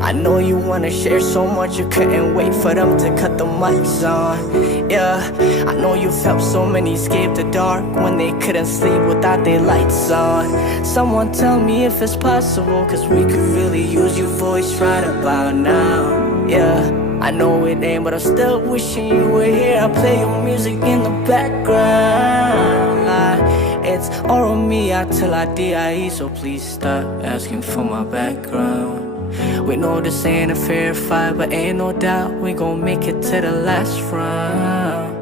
I know you wanna share so much, you couldn't wait for them to cut the mics on. Yeah, I know you felt so many escape the dark when they couldn't sleep without their lights on. Someone tell me if it's possible, cause we could really use your voice right about now. Yeah, I know it ain't, but I'm still wishing you were here. I play your music in the background like it's Oromo till I die, so please stop asking for my background. We know this ain't a fair fight, but ain't no doubt we gon' make it to the last round.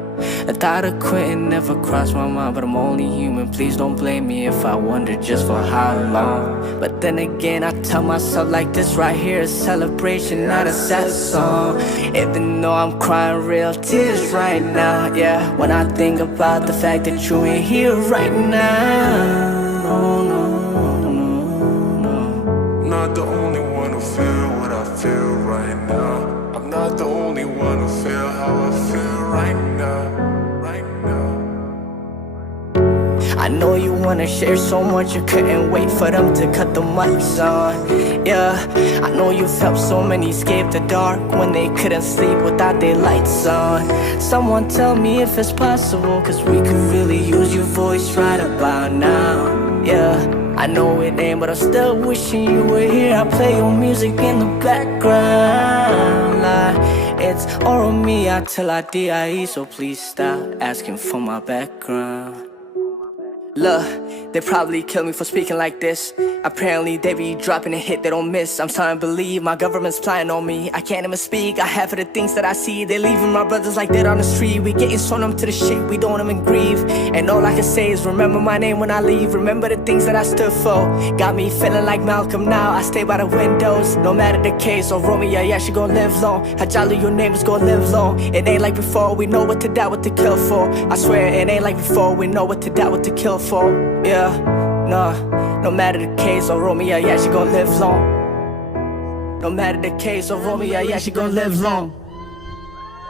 The thought of quitting never crossed my mind, but I'm only human, please don't blame me if I wonder just for how long. But then again, I tell myself like this right here is celebration, not a sad song. Even though I'm crying real tears right now, yeah, when I think about the fact that you ain't here right now. Oh, no, no, no. I'm not the only one who feel what I feel right now. I'm not the only one who feel how I feel right now. I know you wanna share so much, you couldn't wait for them to cut the mics on. Yeah, I know you felt so many escape the dark when they couldn't sleep without their lights on. Someone tell me if it's possible, cause we could really use your voice right about now. Yeah, I know it ain't, but I'm still wishing you were here. I play your music in the background like it's Oromo till I die, so please stop asking for my background. Look, they probably kill me for speaking like this. Apparently they be dropping a hit they don't miss. I'm starting to believe my government's spying on me. I can't even speak, I have for the things that I see. They leaving my brothers like dead on the street. We getting sewn up to the shit, we don't even grieve. And all I can say is remember my name when I leave. Remember the things that I stood for. Got me feeling like Malcolm now, I stay by the windows. No matter the case, Oromo, yeah, she gon' live long. Hachalu, your name is gon' live long. It ain't like before, we know what to die, what to kill for. I swear it ain't like before, we know what to die, what to kill for. Yeah, nah, no matter the case, Oromo, yeah, she gon' live long. No matter the case, Oromo, yeah, she gon' live long.